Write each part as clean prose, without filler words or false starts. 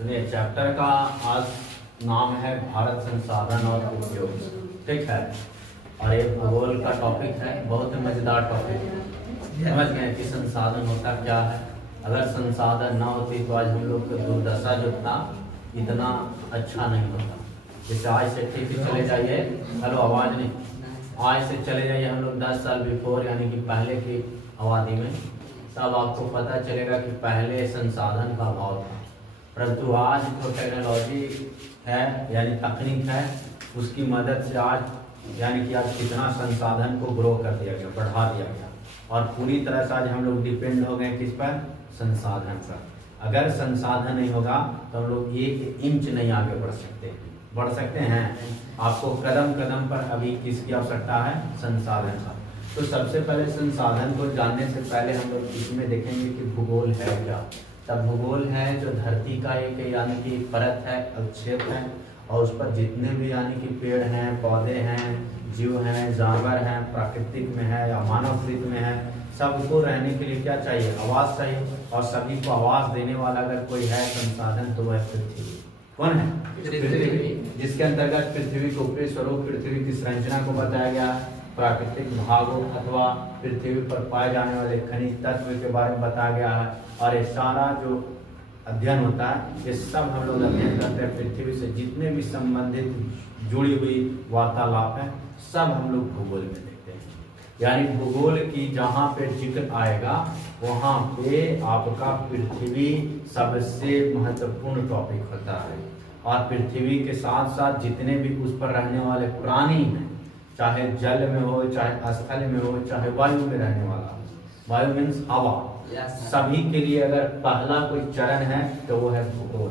सुनिए, चैप्टर का आज नाम है भारत संसाधन और उपयोग। ठीक है, और ये भूगोल का टॉपिक है, बहुत मजेदार टॉपिक है। समझ गए कि संसाधन होता क्या है। अगर संसाधन ना होती तो आज हम लोग का दुर्दशा जो था इतना अच्छा नहीं होता। जैसे आज से ठीक ही चले जाइए, हेलो आवाज नहीं, आज से चले जाइए हम लोग 10 साल बिफोर, यानी कि पहले की आबादी में, तब आपको पता चलेगा कि पहले संसाधन का अभाव था। परंतु आज जो टेक्नोलॉजी है यानी तकनीक है, उसकी मदद से आज यानी कि आज कितना संसाधन को ग्रो कर दिया गया, बढ़ा दिया गया, और पूरी तरह से आज हम लोग डिपेंड हो गए किस पर? संसाधन पर। अगर संसाधन नहीं होगा तो हम लोग 1 इंच नहीं आगे बढ़ सकते हैं। आपको कदम कदम पर अभी किसकी आवश्यकता है? संसाधन का। तो सबसे पहले संसाधन को जानने से पहले हम लोग इसमें देखेंगे कि भूगोल है क्या। तब भूगोल है जो धरती का एक यानी कि परत है, अवक्षेप है, और उस पर जितने भी यानी कि पेड़ हैं, पौधे हैं, जीव हैं, जानवर हैं, प्राकृतिक में है या मानवकृत में है, सबको रहने के लिए क्या चाहिए? आवास चाहिए। और सभी को आवास देने वाला अगर कोई है संसाधन तो वह पृथ्वी। कौन है? पृथ्वी। जिसके अंतर्गत पृथ्वी को ऊपरी स्वरूप, पृथ्वी की संरचना को बताया गया, प्राकृतिक भागों अथवा पृथ्वी पर पाए जाने वाले खनिज तत्व के बारे में बताया गया है। और ये सारा जो अध्ययन होता है, ये सब हम लोग अध्ययन करते हैं पृथ्वी से जितने भी संबंधित जुड़ी हुई वार्तालाप है, सब हम लोग भूगोल में देखते हैं। यानी भूगोल की जहाँ पे जिक्र आएगा वहाँ पे आपका पृथ्वी सबसे महत्वपूर्ण टॉपिक होता है। और पृथ्वी के साथ साथ जितने भी उस पर रहने वाले प्राणी हैं, चाहे जल में हो, चाहे स्थल में हो, चाहे वायु में रहने वाला हो, वायु मीन्स हवा, सभी के लिए अगर पहला कोई चरण है तो वो है भूगोल।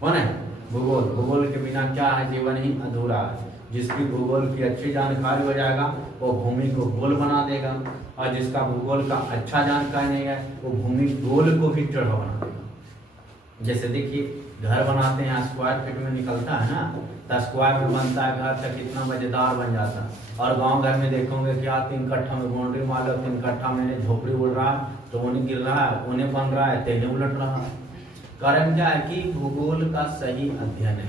कौन है? भूगोल। भूगोल के बिना क्या है? जीवन ही अधूरा है। जिसकी भूगोल की अच्छी जानकारी हो जाएगा वो भूमि को गोल बना देगा, और जिसका भूगोल का अच्छा जानकारी नहीं है वो भूमि गोल को भी टेढ़ा बना देगा। जैसे देखिए, घर बनाते हैं, स्क्वायर फीट में निकलता है ना, तो स्क्वायर में बनता है घर, तक कितना मजेदार बन जाता है। और गांव घर में देखोगे क्या 3 कट्ठा में बाउंड्री मार लो, 3 कट्ठा में झोपड़ी उड़ रहा है, तो उन्हें गिर रहा है, उन्हें बन रहा है, तेने उलट रहा है। कारण क्या है कि भूगोल का सही अध्ययन है,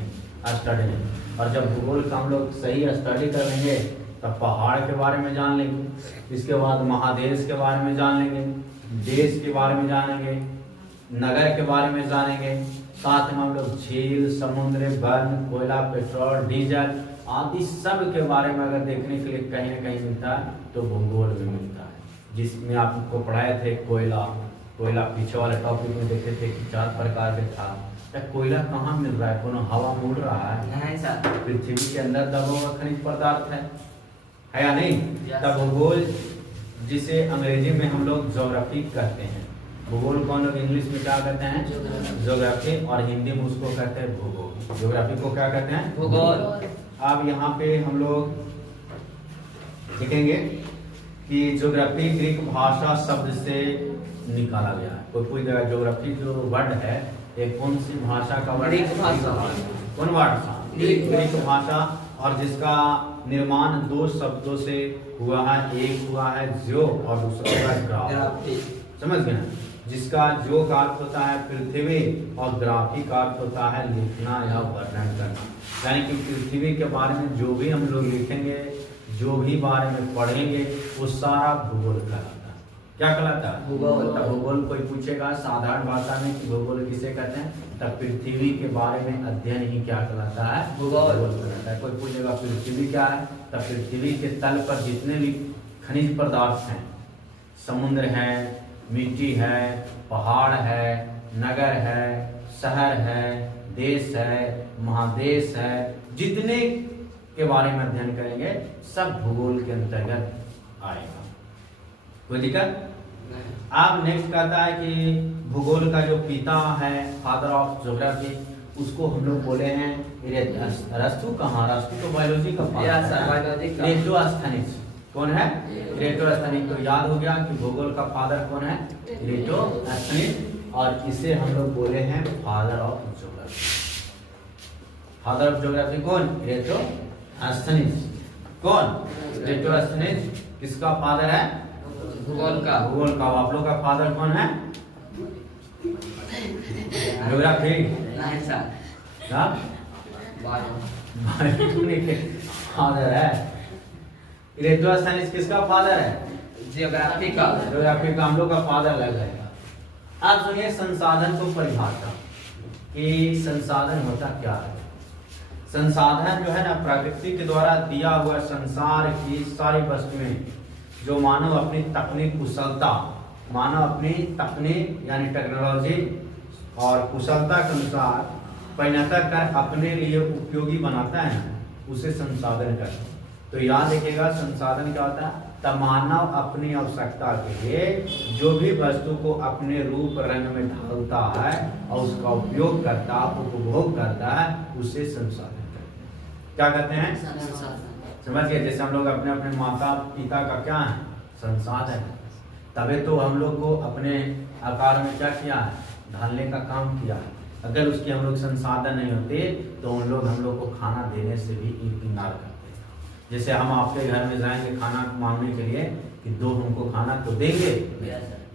स्टडी नहीं। और जब भूगोल का हम लोग सही स्टडी कर लेंगे तब पहाड़ के बारे में जान लेंगे, इसके बाद महादेश के बारे में जान लेंगे, देश के बारे में जानेंगे, नगर के बारे में जानेंगे, साथ में हम लोग झील, समुद्र, वन, कोयला, पेट्रोल, डीजल आदि सब के बारे में अगर देखने के लिए कहीं न कहीं मिलता है तो भूगोल में मिलता है। जिसमें आपको पढ़ाए थे कोयला पीछे वाले टॉपिक में देखे थे कि 4 प्रकार के था। कोयला कहाँ मिल रहा है? कोनो हवा उड़ रहा है? पृथ्वी के अंदर दबा हुआ खनिज पदार्थ है या नहीं? तब भूगोल, जिसे अंग्रेजी में हम लोग ज्योग्राफी कहते हैं, भूगोल को हम लोग इंग्लिश में क्या कहते हैं? ज्योग्राफी, और हिंदी में उसको कहते हैं भूगोल। ज्योग्राफी को क्या कहते हैं? भूगोल। अब यहाँ पे हम लोग देखेंगे कि ज्योग्राफी ग्रीक भाषा शब्द से निकाला गया है। कोई जगह ज्योग्राफी जो वर्ड है ये कौन सी भाषा का वर्ड? ग्रीक भाषा। कौन भाषा? ग्रीक भाषा। और जिसका निर्माण 2 शब्दों से हुआ है, एक हुआ है ज्यो और दूसरा हुआ है ग्राफ। समझ गए? जिसका जो का अर्थ होता है पृथ्वी और ग्राफी का अर्थ होता है लिखना या वर्णन करना। यानी कि पृथ्वी के बारे में जो भी हम लोग लिखेंगे, जो भी बारे में पढ़ेंगे, वो सारा भूगोल कहलाता है। क्या कहलाता है? भूगोल। भूगोल कोई पूछेगा साधारण भाषा में कि भूगोल किसे कहते हैं, तब पृथ्वी के बारे में अध्ययन ही क्या कहलाता है? भूगोल कहलाता है। कोई पूछेगा पृथ्वी क्या है, तब पृथ्वी के तल पर जितने भी खनिज पदार्थ हैं, समुद्र है, मिट्टी है, पहाड़ है, नगर है, शहर है, देश है, महादेश है, जितने के बारे में अध्ययन करेंगे सब भूगोल के अंतर्गत आएगा। कोई दिक्कत? अब नेक्स्ट कहता है कि भूगोल का जो पिता है, फादर ऑफ ज्योग्राफी, उसको हम लोग बोले हैं अरस्तु। कहाँ? अरस्तु तो बायोलॉजी का एरिस्टोस्थेनिस। कौन है? एरिस्टोस्थेनिस। तो याद हो गया कि भूगोल का फादर कौन है? एरिस्टोस्थेनिस। और इसे हम लोग बोले हैं father of geography. Father of geography कौन? एरिस्टोस्थेनिस। कौन? एरिस्टोस्थेनिस। किसका फादर है? भूगोल का। भूगोल का। आप लोग का फादर कौन है? ज्योग्राफी। नहीं सर। क्या फादर है? इलेक्ट्रोस्टैटिक्स किसका फादर है? जियोग्राफी का। ज्योग्राफी का हम लोग का फादर लग जाएगा। आप सुनिए संसाधन को परिभाषा कि संसाधन होता क्या है। संसाधन जो है ना प्रकृति के द्वारा दिया हुआ संसार की सारी वस्तुएं जो मानव अपनी तकनीक कुशलता, मानव अपनी तकनीक यानी टेक्नोलॉजी और कुशलता के अनुसार परिणत कर अपने लिए उपयोगी बनाता है ना, उसे संसाधन कहते हैं। तो याद रखिएगा संसाधन क्या होता है? तब मानव अपनी आवश्यकता के लिए जो भी वस्तु को अपने रूप रंग में ढालता है और उसका उपयोग करता, उपभोग करता है, उसे संसाधन कहते हैं। क्या कहते हैं? समझ गए? जैसे हम लोग अपने अपने माता पिता का क्या है? संसाधन। तभी तो हम लोग को अपने आकार में क्या किया है? ढालने का काम किया है। अगर उसके हम लोग संसाधन नहीं होते तो उन लोग हम लोग को खाना देने से भी इनकार करते। जैसे हम आपके घर में जाएंगे खाना मांगने के लिए कि दो हमको खाना तो देंगे,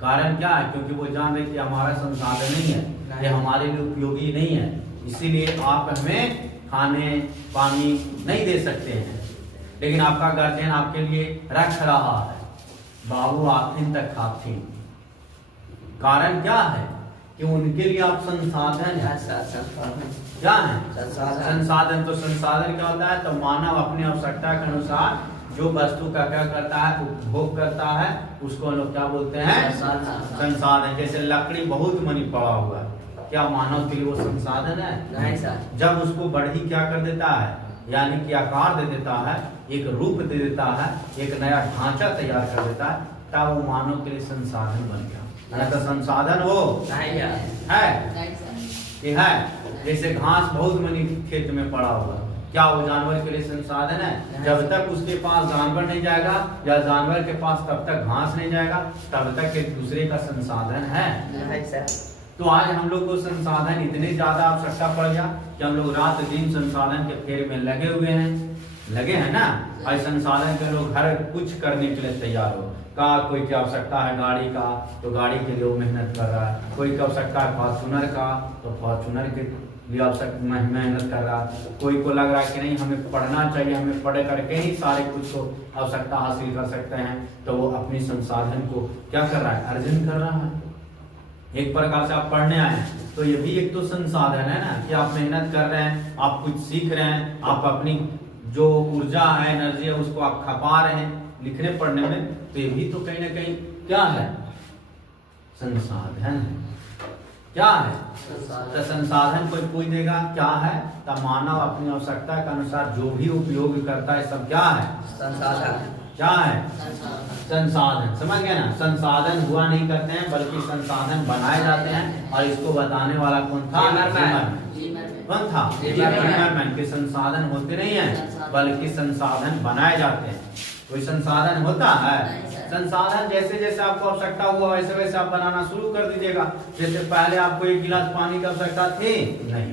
कारण क्या है? क्योंकि वो जान रहे कि हमारा संसाधन नहीं है, ये हमारे लिए उपयोगी नहीं है, इसीलिए आप हमें खाने पानी नहीं दे सकते हैं। लेकिन आपका गार्जियन आपके लिए रख रहा है, बाबू आखिर तक खाती। कारण क्या है? कि उनके लिए आप संसाधन है। क्या है? संसाधन। तो संसाधन क्या होता है? तो मानव अपनी आवश्यकता के अनुसार जो वस्तु का क्या करता है? उपभोग करता है, उसको लोग क्या बोलते हैं? संसाधन। जैसे लकड़ी बहुत मनी पड़ा हुआ है, क्या मानव के लिए वो संसाधन है? नहीं सर। जब उसको बढ़ी क्या कर देता है, यानी कि आकार दे देता है, एक रूप दे देता है, एक नया ढांचा तैयार कर देता है, तब वो मानव के लिए संसाधन बन गया। तो संसाधन वो नहीं है कि है। जैसे घास बहुत मनी खेत में पड़ा हुआ, क्या वो जानवर के लिए संसाधन है? जब तक उसके पास जानवर नहीं जाएगा या जानवर के पास तब तक घास नहीं जाएगा, तब तक एक दूसरे का संसाधन है। तो आज हम लोग को संसाधन इतने ज्यादा आवश्यकता पड़ गया कि हम लोग रात दिन संसाधन के फेर में लगे हुए हैं, लगे हैं ना। और संसाधन के लोग हर कुछ करने के लिए तैयार हो। का कोई की आवश्यकता है गाड़ी का, तो गाड़ी के लिए वो मेहनत कर रहा है। कोई की आवश्यकता है फॉर्चूनर का, तो फॉर्चूनर के लिए आवश्यकता मेहनत कर रहा है। कोई को लग रहा है कि नहीं हमें पढ़ना चाहिए, हमें पढ़ करके ही सारे कुछ को आवश्यकता हासिल कर सकते हैं, तो वो अपनी संसाधन को क्या कर रहा है? अर्जन कर रहा है। एक प्रकार से आप पढ़ने आए तो ये भी एक तो संसाधन है ना, कि आप मेहनत कर रहे हैं, आप कुछ सीख रहे हैं, आप अपनी जो ऊर्जा है, एनर्जी है, उसको आप खपा रहे हैं लिखने पढ़ने में, तो ये भी तो कहीं ना कहीं क्या है? संसाधन है। क्या है? तो संसाधन कोई पूछ देगा क्या है? तब मानव अपनी आवश्यकता के अनुसार जो भी उपयोग करता है सब क्या है? संसाधन। क्या है? संसाधन। समझ गए ना? संसाधन हुआ नहीं करते हैं बल्कि संसाधन बनाए जाते हैं। और इसको बताने वाला कौन था? कौन था? जिमरमैन। के संसाधन होते नहीं है बल्कि संसाधन बनाए जाते हैं। कोई संसाधन होता है? संसाधन जैसे जैसे आपको आवश्यकता हुआ वैसे वैसे आप बनाना शुरू कर दीजिएगा। जैसे पहले आपको एक गिलास पानी की आवश्यकता थी नहीं,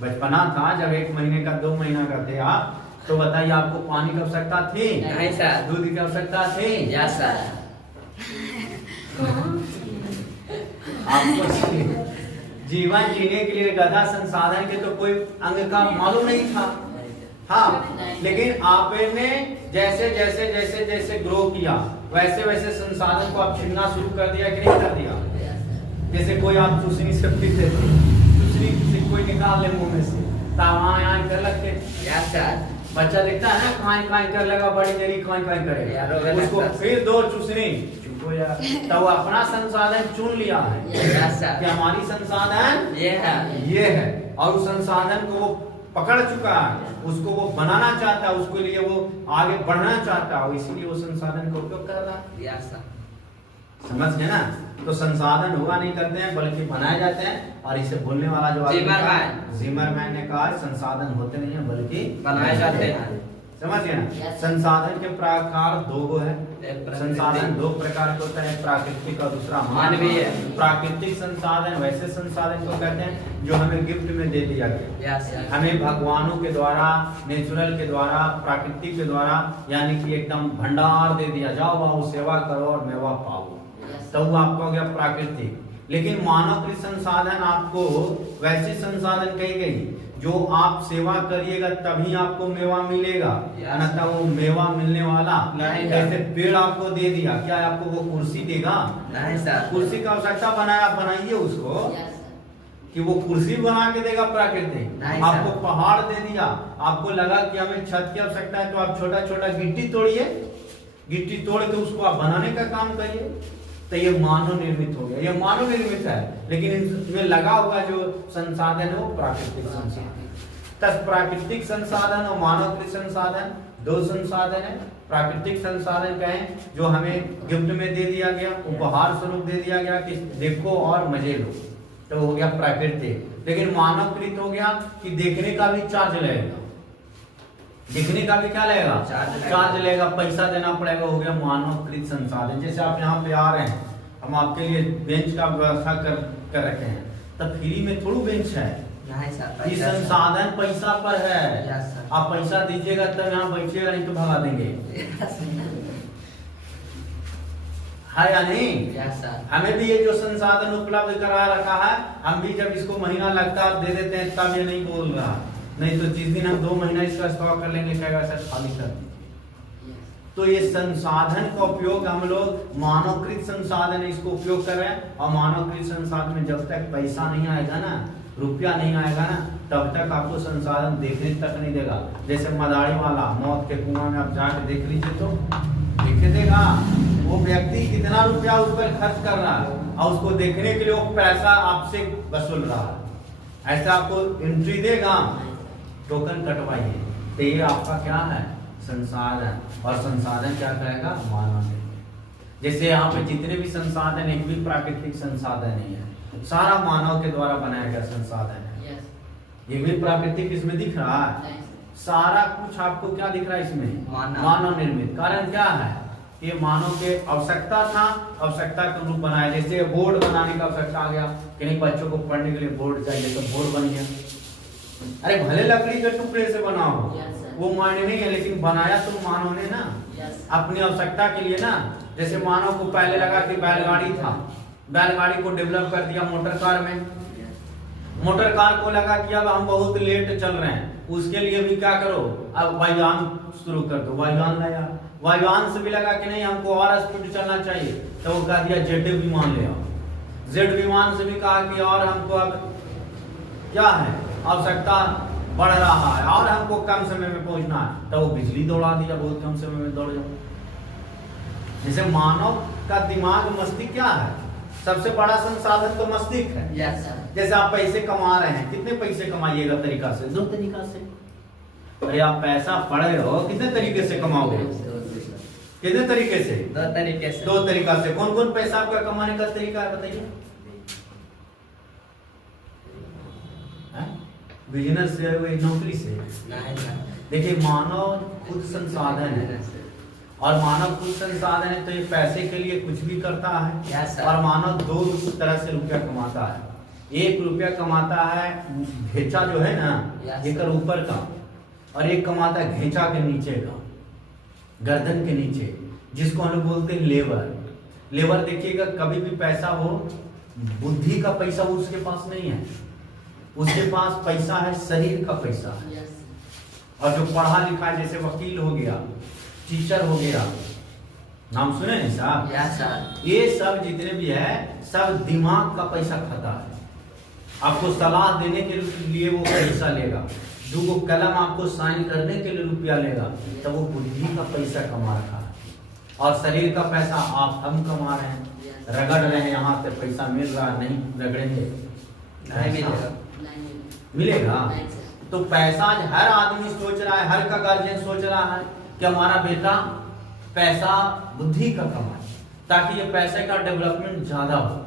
बचपना था जब 1 महीने का 2 महीना का थे आप, तो बताइए आपको पानी की आवश्यकता थी? नहीं सर। दूध की आवश्यकता थी? Yes sir. आपको जीवन जीने के लिए गधा संसाधन के तो कोई अंग का मालूम नहीं था। हाँ, लेकिन आपने जैसे जैसे जैसे जैसे ग्रो किया वैसे वैसे संसाधन को आप छीनना शुरू कर दिया कि नहीं कर दिया? जैसे कोई आप चूसनी से पीते थे, चूसनी से कोई निकाल ले मुंह में से, तावा कर लगते। Yes sir. बच्चा देखता है ना काई काई कर लगा, बड़ी देरी काई काई करेगा, उसको फिर 2 चूसनी चुप हो जाए, तब वो अपना संसाधन चुन लिया है कि हमारी संसाधन ये है और उस संसाधन को वो पकड़ चुका है, उसको वो बनाना चाहता है, उसके लिए वो आगे बढ़ना चाहता है, इसीलिए वो संसाधन का उपयोग कर रहा है। Yes sir. समझ गए ना? तो संसाधन हुआ नहीं करते हैं बल्कि बनाए जाते हैं। और इसे बोलने वाला जो जिमरमैन ने कहा संसाधन होते नहीं है बल्कि बनाए जाते हैं। समझ गए ना? संसाधन के प्रकार 2 है। संसाधन 2 प्रकार के होता है, प्राकृतिक और दूसरा मानवीय। प्राकृतिक संसाधन वैसे संसाधन को कहते हैं जो हमें गिफ्ट में दे दिया गया, हमें भगवानों के द्वारा, नेचुरल के द्वारा, प्राकृतिक के द्वारा, यानी कि एकदम भंडार दे दिया, जाओ बाबू सेवा करो और मेवा पाओ, तो वो आपका हो गया प्राकृतिक। लेकिन मानवकृत संसाधन आपको वैसे संसाधन कही गई जो आप सेवा करिएगा तभी आपको मेवा मिलेगा, अन्यथा वो मेवा मिलने वाला नहीं। जैसे पेड़ आपको दे दिया, क्या आपको वो कुर्सी देगा? नहीं सर। कुर्सी का आवश्यकता बनाइए उसको कि वो कुर्सी बना के देगा प्राकृतिक। नहीं आपको सर। पहाड़ दे दिया, आपको लगा कि हमें छत की आवश्यकता है तो आप छोटा छोटा गिट्टी तोड़िए, गिट्टी तोड़ के उसको आप बनाने का काम करिए, तो ये मानव निर्मित हो गया। ये मानव निर्मित है, लेकिन इसमें लगा हुआ जो संसाधन है वो प्राकृतिक संसाधन। तब प्राकृतिक संसाधन और मानवकृत संसाधन दो संसाधन है। प्राकृतिक संसाधन कहें जो हमें गिफ्ट में दे दिया गया, उपहार स्वरूप दे दिया गया कि देखो और मजे लो, तो हो गया प्राकृतिक। लेकिन मानवकृत हो गया कि देखने का भी चार्ज लगेगा, देखने का भी क्या लगेगा? चार्ज लगेगा, पैसा देना पड़ेगा, हो गया मानवकृत संसाधन। जैसे आप यहाँ पे आ रहे हैं, हम आपके लिए बेंच का व्यवस्था कर रखे हैं, तब फ्री में थोड़ा बेंच है, नहीं सर। ये संसाधन पैसा पर है। Yes sir. आप पैसा दीजिएगा तब यहाँ बैठिएगा, नहीं तो भगा देंगे, है या नहीं? Yes sir. हमें भी ये जो संसाधन उपलब्ध करा रखा है, हम भी जब इसको महीना लगता है दे देते हैं, तब ये नहीं बोल रहा, नहीं तो जिस दिन हम 2 महीना इसका स्टॉक कर लेंगे कहेगा सर खाली कर दी। तो ये संसाधन का उपयोग हम लोग मानवकृत संसाधन है इसको उपयोग कर रहे हैं। और मानवकृत संसाधन में जब तक पैसा नहीं आएगा ना, रुपया नहीं आएगा ना, तब तक आपको संसाधन देखने तक नहीं देगा। जैसे मदारी वाला मौत के कुआं में आप जाके देख लीजिए तो देखे देगा वो व्यक्ति कितना रुपया उस पर खर्च कर रहा है, और उसको देखने के लिए वो पैसा आपसे वसूल रहा है। ऐसा आपको एंट्री देगा, टोकन कटवाइए, तो ये आपका क्या है? संसाधन। और संसाधन क्या करेगा? मानव निर्मित। जैसे यहाँ पे जितने भी संसाधन, एक भी प्राकृतिक संसाधन नहीं है, सारा मानव के द्वारा बनाया गया संसाधन है। ये भी प्राकृतिक इसमें दिख रहा है, सारा कुछ आपको क्या दिख रहा है इसमें? मानव निर्मित। कारण क्या है? ये मानव के आवश्यकता था, आवश्यकता के रूप बनाया। जैसे बोर्ड बनाने का आवश्यकता आ गया कि नहीं बच्चों को पढ़ने के लिए बोर्ड चाहिए, तो बोर्ड बन गया। अरे भले लकड़ी के टुकड़े से बना हो, वो मायने नहीं है, लेकिन बनाया तो मानव ने ना, अपनी आवश्यकता के लिए ना। जैसे मानव को पहले लगा कि बैलगाड़ी था, बैलगाड़ी को डेवलप कर दिया मोटर कार में। मोटर कार को लगा कि अब हम बहुत लेट चल रहे हैं, उसके लिए भी क्या करो, अब वायुयान शुरू कर दो, वायुयान लाया। वायुयान से भी लगा कि नहीं हमको और स्पीड चलना चाहिए, तो वो कह दिया जेट विमान ले आओ। जेट विमान से भी कहा कि और हमको अब क्या है, आवश्यकता बढ़ रहा है और हमको कम समय में पहुंचना है, तो वो बिजली दौड़ा दिया, बहुत कम समय में दौड़ जाओ। जैसे मानव का दिमाग, मस्तिष्क क्या है? सबसे बड़ा संसाधन तो मस्तिष्क है। Yes sir. जैसे आप पैसे कमा रहे हैं, कितने पैसे कमाइएगा तरीका से? 2 तरीका से। अरे आप पैसा पढ़े हो, कितने तरीके से कमाओगे? कितने तरीके से? 2 तरीके से। 2 तरीका से। कौन कौन पैसा आपका कमाने का तरीका है बताइए? बिजनेस से, वही नौकरी से? देखिए मानव खुद संसाधन है, और मानव खुद संसाधन है, तो ये पैसे के लिए कुछ भी करता है। और मानव 2 तरह से रुपया कमाता है। एक रुपया कमाता है घेचा जो है ना, एक ऊपर का, और एक कमाता है घेचा के नीचे का, गर्दन के नीचे, जिसको हम लोग बोलते हैं लेबर। लेबर देखिएगा कभी भी पैसा हो, बुद्धि का पैसा उसके पास नहीं है, उसके पास पैसा है शरीर का पैसा है। और जो पढ़ा लिखा है, जैसे वकील हो गया, टीचर हो गया, नाम सुने नहीं साहब? Yes sir. ये सब जितने भी है सब दिमाग का पैसा खाता है। आपको सलाह देने के लिए वो पैसा लेगा, जो कलम आपको साइन करने के लिए रुपया लेगा, तो वो बुद्धि का पैसा कमा रखा है। और शरीर का पैसा हम कमा रहे हैं, रगड़ रहे हैं, यहाँ से पैसा मिल रहा है, नहीं रगड़ेंगे नहीं मिलेगा। मिलेगा। तो पैसा आज हर आदमी सोच रहा है, हर का गार्जियन सोच रहा है कि हमारा बेटा पैसा बुद्धि का कमाए, ताकि ये पैसे का डेवलपमेंट ज्यादा हो।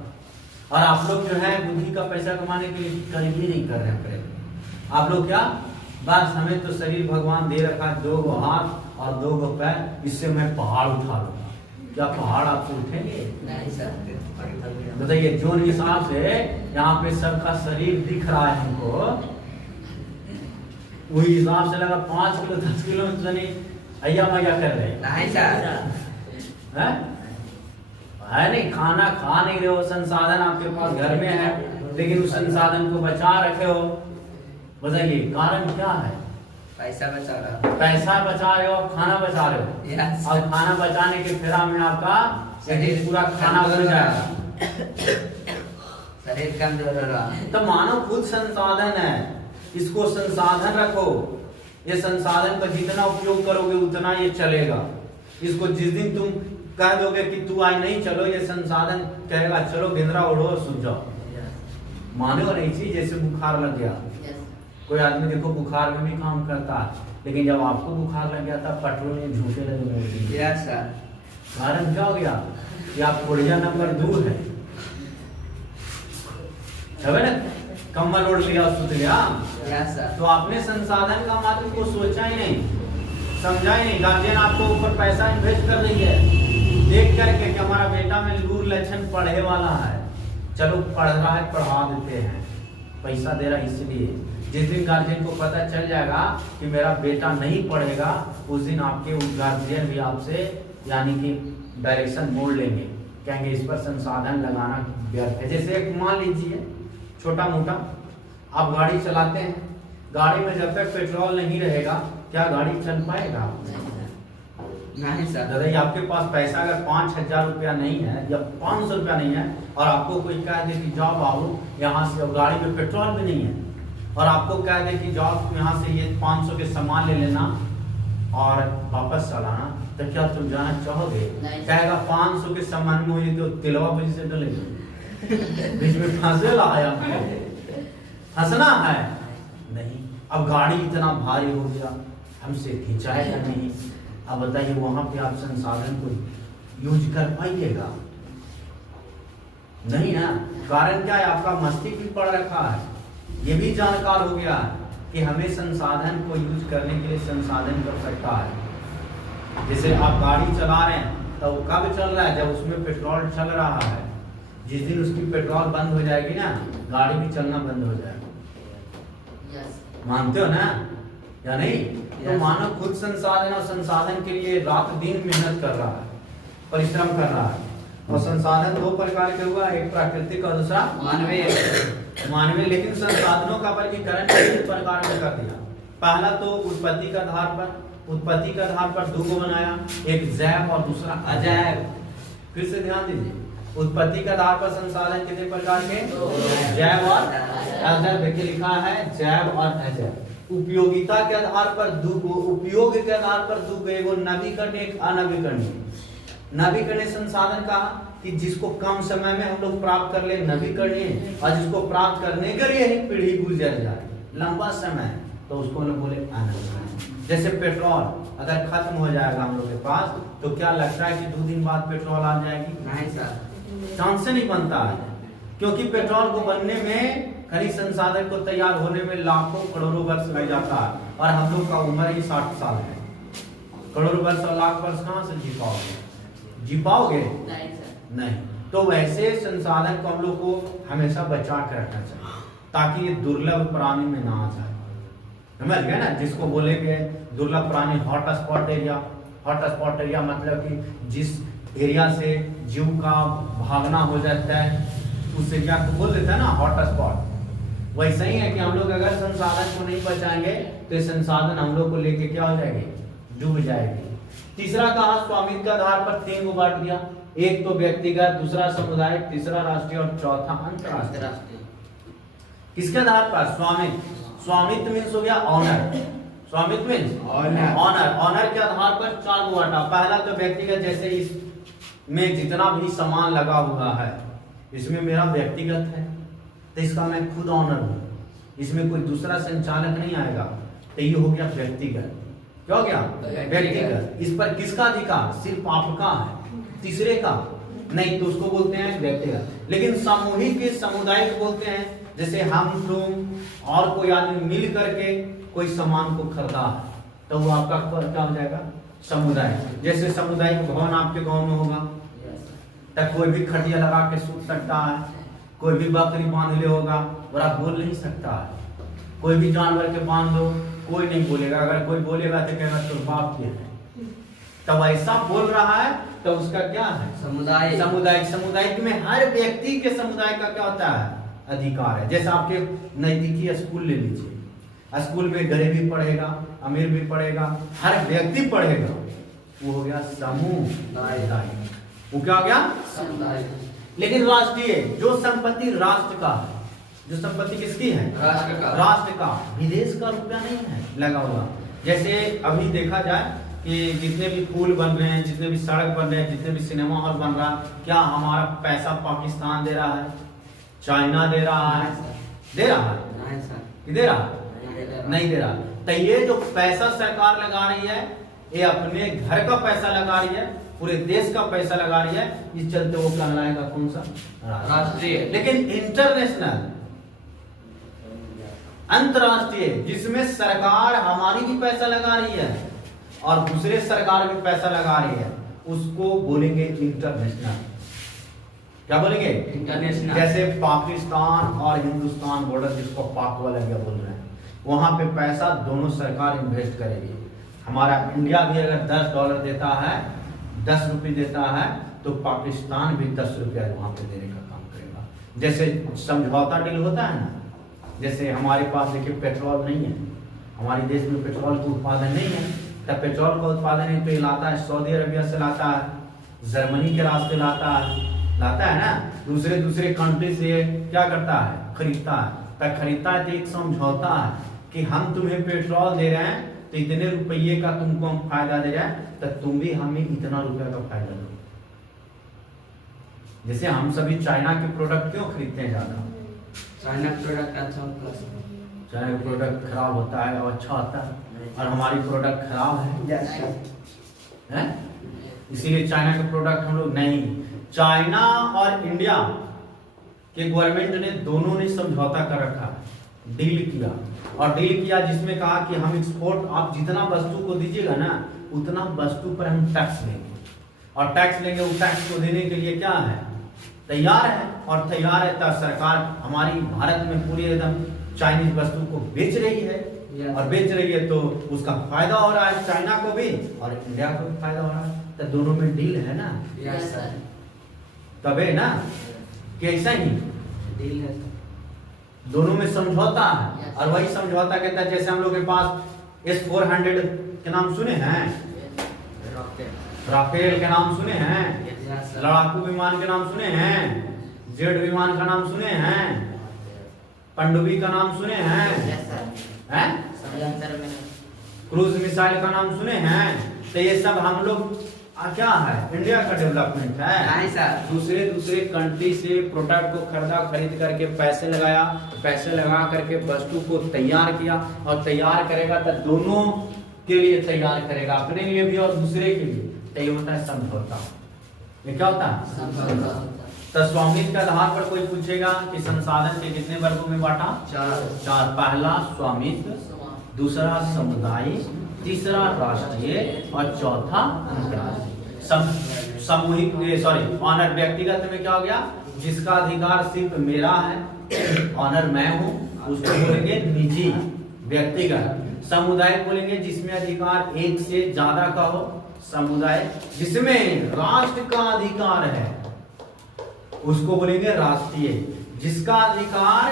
और आप लोग जो है बुद्धि का पैसा कमाने के लिए कहीं भी नहीं कर रहे हैं। आप लोग क्या, बस हमें तो शरीर भगवान दे रखा है, 2 हाथ और 2 पैर, इससे मैं पहाड़ उठा लूंगा। क्या पहाड़ आपसे उठेंगे? नहीं सर। बताइए, जो हिसाब से यहाँ पे सबका शरीर दिख रहा है हमको, वही हिसाब से लगा 5 किलो 10 किलो अय्या मैया कर रहे हैं। नहीं सर। है नहीं, खाना खा नहीं रहे हो, संसाधन आपके पास घर में है लेकिन उस संसाधन को बचा रखे हो, बताइए कारण क्या है? पैसा बचा रहा। पैसा बचा रहे हो, आप खाना बचा रहे हो। Yes. और खाना बचाने के फेरा में आपका शरीर पूरा खाना बन जाएगा, शरीर कमजोर हो रहा। तो मानव खुद संसाधन है, इसको संसाधन रखो। ये संसाधन का जितना उपयोग करोगे उतना ये चलेगा। इसको जिस दिन तुम कह दोगे कि तू आज नहीं चलो, ये संसाधन कहेगा चलो गेंदरा ओढ़ो और सूझ जाओ। माने और एक चीज, जैसे बुखार लग गया, कोई आदमी देखो बुखार में भी काम करता है, लेकिन जब आपको बुखार लग गया था पेट्रोल में झूठे लगे। Yes sir. कारण क्या हो गया कि आप पुर्जा नंबर 2 है, ना, कम्बल ओढ़ लिया सुत गया। Yes sir. तो आपने संसाधन का मात्र को सोचा ही नहीं, समझा ही नहीं। गार्जियन आपको ऊपर पैसा इन्वेस्ट कर रही है देख करके कि हमारा बेटा में लूर लक्षण पढ़े वाला है, चलो पढ़ रहा है पढ़ा देते हैं, पैसा दे रहा है इसलिए। जिस दिन गार्जियन को पता चल जाएगा कि मेरा बेटा नहीं पढ़ेगा, उस दिन आपके गार्जियन भी आपसे यानी कि डायरेक्शन मोड़ लेंगे, कहेंगे इस पर संसाधन लगाना व्यर्थ है। जैसे एक मान लीजिए छोटा मोटा आप गाड़ी चलाते हैं, गाड़ी में जब तक पेट्रोल नहीं रहेगा क्या गाड़ी चल पाएगा? नहीं सर। दादा आपके पास पैसा अगर 5,000 रुपया नहीं है या 500 रुपया नहीं है और आपको कोई कह दे कि जाओ बाबू यहाँ से, और गाड़ी में पेट्रोल भी नहीं है, और आपको कह दे कि जाओ यहाँ से ये 500 के सामान ले लेना और वापस चलाना, तो क्या तुम जाना चाहोगे? कहेगा 500 के सामान में हुई तो तिलवा बजी से डलेगा, बीच में फंसे लाया, हंसना है नहीं। अब गाड़ी इतना भारी हो गया, हमसे खिंचाएगा नहीं। अब बताइए वहां पे आप संसाधन को यूज कर पाइएगा? नहीं ना। कारण क्या है? आपका मस्तिष्क भी पढ़ रखा है, ये भी जानकार हो गया है कि हमें संसाधन को यूज करने के लिए संसाधन कर सकता है। जैसे आप गाड़ी चला रहे हैं तो कब चल रहा है? जब उसमें पेट्रोल चल रहा है। जिस दिन उसकी पेट्रोल बंद हो जाएगी ना, गाड़ी भी चलना बंद हो जाएगा। मानते हो ना या नहीं? तो मानव खुद संसाधन और संसाधन के लिए रात दिन मेहनत कर रहा है, परिश्रम कर रहा है। और संसाधन 2 प्रकार के हुआ, एक प्राकृतिक और दूसरा मानवीय। लेकिन संसाधनों का वर्गीकरण 3 प्रकार में कर दिया। पहला तो उत्पत्ति के आधार पर 2 को बनाया, एक जैव और दूसरा अजैव। फिर से ध्यान दीजिए, उत्पत्ति के आधार पर संसाधन कितने प्रकार के? जैव और अजैव। देखिए लिखा है जैव और अजैव। उपयोगिता के आधार पर 2 को, उपयोग के आधार पर 2 को, एगो नवीकरणीय एक अनवीकरणीय। नवीकरणीय संसाधन का कि जिसको कम समय में हम लोग प्राप्त कर ले नवीकरणीय, और जिसको प्राप्त करने के लिए ही पीढ़ी गुजर जाए लंबा समय, तो उसको हम लोग बोले अनवीकरणीय। जैसे पेट्रोल अगर खत्म हो जाएगा हम लोग के पास, तो क्या लगता है कि 2 दिन बाद पेट्रोल आ जाएगी? नहीं सर, चांस नहीं बनता है, क्योंकि पेट्रोल को बनने में, खनिज संसाधन को तैयार होने में लाखों करोड़ों वर्ष लग जाता है, और हम लोग का उम्र ही 60 साल है। करोड़ों वर्ष और लाख वर्ष कहाँ से जी पाओगे? नहीं। तो वैसे संसाधन को हम लोग को हमेशा बचा कर रखना चाहिए, ताकि ये दुर्लभ प्राणी में ना आ जाए। समझ गए ना? जिसको बोलेंगे दुर्लभ प्राणी हॉटस्पॉट एरिया। हॉटस्पॉट एरिया मतलब कि जिस एरिया से जीव का भागना हो जाता है, उस एरिया को बोल देता है ना हॉटस्पॉट। वैसा ही है कि हम लोग अगर संसाधन को नहीं बचाएंगे तो ये संसाधन हम लोग को लेके क्या हो जाएगी? डूब जाएगी। तीसरा कहा स्वामित्व के आधार पर 3 को बांट दिया, एक तो व्यक्तिगत, दूसरा सामुदायिक, तीसरा राष्ट्रीय और चौथा अंतरराष्ट्रीय। किसके आधार पर? स्वामित्व मीन्स हो गया ऑनर। स्वामित्व मीन्स ऑनर के आधार पर 4 को बांटा। पहला तो व्यक्तिगत, जैसे इसमें जितना भी सामान लगा हुआ है इसमें मेरा व्यक्तिगत है, तो इसका मैं खुद ऑनर हूँ, इसमें कोई दूसरा संचालक नहीं आएगा, तो ये हो गया व्यक्तिगत। क्या हो गया? व्यक्तिगत। इस पर किसका अधिकार? सिर्फ आपका है, तीसरे का नहीं, तो उसको बोलते हैं व्यक्तिगत। लेकिन सामूहिक के सामुदायिक बोलते हैं, जैसे हम तुम और कोई आदमी मिल करके कोई सामान को खरीदा है, तो वो आपका क्या हो जाएगा? समुदाय। जैसे सामुदायिक भवन आपके गांव में होगा, तब कोई भी खटिया लगा के सूत सकता है, कोई भी बकरी बांध ले होगा और आप बोल नहीं सकता है। कोई भी जानवर के बांध दो, कोई नहीं बोलेगा। अगर कोई बोलेगा तो कहेगा तो बाप के है। तब ऐसा बोल रहा है तो उसका क्या है? समुदाय। सामुदायिक में हर व्यक्ति के समुदाय का क्या होता है? अधिकार है। जैसे आपके नजदीकी स्कूल ले लीजिए, स्कूल में गरीब भी पढ़ेगा, अमीर भी पढ़ेगा, हर व्यक्ति पढ़ेगा, वो हो गया समुदाय। वो क्या हो गया? समुदाय। लेकिन राष्ट्रीय, जो संपत्ति राष्ट्र का है, जो संपत्ति किसकी है? राष्ट्र का, विदेश का रुपया नहीं है लगा हुआ। जैसे अभी देखा जाए कि जितने भी पुल बन रहे हैं, जितने भी सड़क बन रहे हैं, जितने भी सिनेमा हॉल बन रहा है, क्या हमारा पैसा पाकिस्तान दे रहा है? चाइना दे रहा है? दे रहा है? दे रहा है? नहीं दे रहा। तो ये जो पैसा सरकार लगा रही है, ये अपने घर का पैसा लगा रही है, पूरे देश का पैसा लगा रही है, इस चलते वो कहलाएगा कौन सा? राष्ट्रीय। लेकिन इंटरनेशनल, अंतरराष्ट्रीय, जिसमें सरकार हमारी भी पैसा लगा रही है और दूसरे सरकार भी पैसा लगा रही है, उसको बोलेंगे इंटरनेशनल। क्या बोलेंगे? इंटरनेशनल। जैसे पाकिस्तान और हिंदुस्तान बॉर्डर, जिसको पाक वाला क्या बोल रहे हैं, वहां पे पैसा दोनों सरकार इन्वेस्ट करेगी। हमारा इंडिया भी अगर $10 देता है, 10 रुपये देता है, तो पाकिस्तान भी 10 रुपया वहां पे देने का काम करेगा। जैसे समझौता डील होता है ना, जैसे हमारे पास देखिए पेट्रोल नहीं है, हमारे देश में पेट्रोल का उत्पादन नहीं है, तब पेट्रोल का उत्पादन है तो ये लाता है सऊदी अरबिया से, लाता है जर्मनी के रास्ते लाता है ना, दूसरे कंट्री से क्या करता है? खरीदता है। तब खरीदता है तो एक समझौता है कि हम तुम्हें पेट्रोल दे रहे हैं तो इतने रुपये का तुमको हम फायदा दे रहे हैं, तो तुम भी हमें इतना रुपया का फायदा दो। जैसे हम सभी चाइना के प्रोडक्ट क्यों खरीदते हैं ज्यादा? चाइना प्रोडक्ट अच्छा होता है, चाइना का प्रोडक्ट खराब होता है और अच्छा होता है, और हमारी प्रोडक्ट खराब है, इसीलिए चाइना के प्रोडक्ट हम लोग नहीं। चाइना और इंडिया के गवर्नमेंट ने दोनों ने समझौता कर रखा है, डील किया, जिसमें कहा कि हम एक्सपोर्ट, आप जितना वस्तु को दीजिएगा ना, उतना वस्तु पर हम टैक्स लेंगे, और टैक्स लेंगे, उस टैक्स को देने के लिए क्या है? तैयार है। तब सरकार हमारी भारत में पूरी एकदम चाइनीज वस्तु को बेच रही है, और बेच रही है तो उसका फायदा हो रहा है चाइना को भी और इंडिया को भी फायदा हो रहा है। तो दोनों में डील है ना, तबे ना कि ऐसा ही डील है, दोनों में समझौता है। और वही समझौता के तहत, जैसे हम लोग के पास S-400 के नाम सुने हैं, राफेल के नाम सुने हैं, लड़ाकू विमान के नाम सुने हैं, जेट विमान का नाम सुने हैं, पनडुब्बी का नाम सुने हैं, क्रूज मिसाइल का नाम सुने हैं। तो ये सब हम लोग क्या है? इंडिया का डेवलपमेंट है। दूसरे कंट्री से प्रोडक्ट को खरीद करके पैसे लगा करके वस्तु को तैयार किया, और तैयार करेगा तो दोनों के लिए तैयार करेगा, अपने लिए भी और दूसरे के लिए। तो ये होता है समझौता। ये क्या होता है? तो स्वामित्व के आधार पर कोई पूछेगा कि संसाधन के कितने वर्गों में बांटा? 4। पहला स्वामित्व, दूसरा समुदाय, तीसरा राष्ट्रीय और चौथा अंतर्राष्ट्रीय। सामूहिक ऑनर व्यक्तिगत में क्या हो गया? जिसका अधिकार सिर्फ मेरा है, ऑनर मैं हूं, उसको बोलेंगे निजी व्यक्तिगत। समुदाय बोलेंगे जिसमें अधिकार एक से ज्यादा का हो, समुदाय। जिसमें राष्ट्र का अधिकार है उसको बोलेंगे राष्ट्रीय। जिसका अधिकार